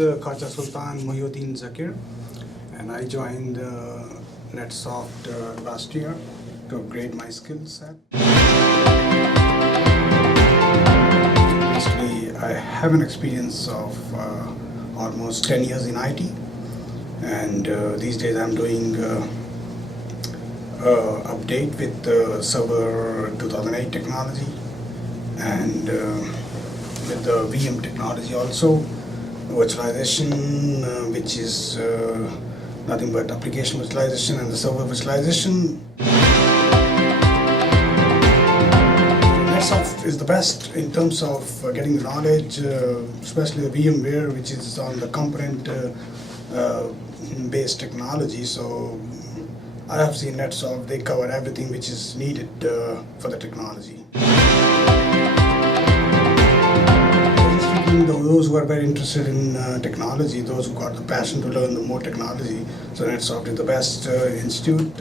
Khaja Sultan Muhyiddin Zakir, and I joined NetSoft last year to upgrade my skill set. Basically, I have an experience of almost 10 years in IT, and these days I'm doing update with Server 2008 technology and with the VM technology also. Virtualization, which is nothing but application virtualization and the server virtualization. NetSoft is the best in terms of getting the knowledge, especially the VMware, which is on the component based technology. So I have seen NetSoft, they cover everything which is needed for the technology. Those who are very interested in technology, those who got the passion to learn the more technology, so NetSoft is the best institute.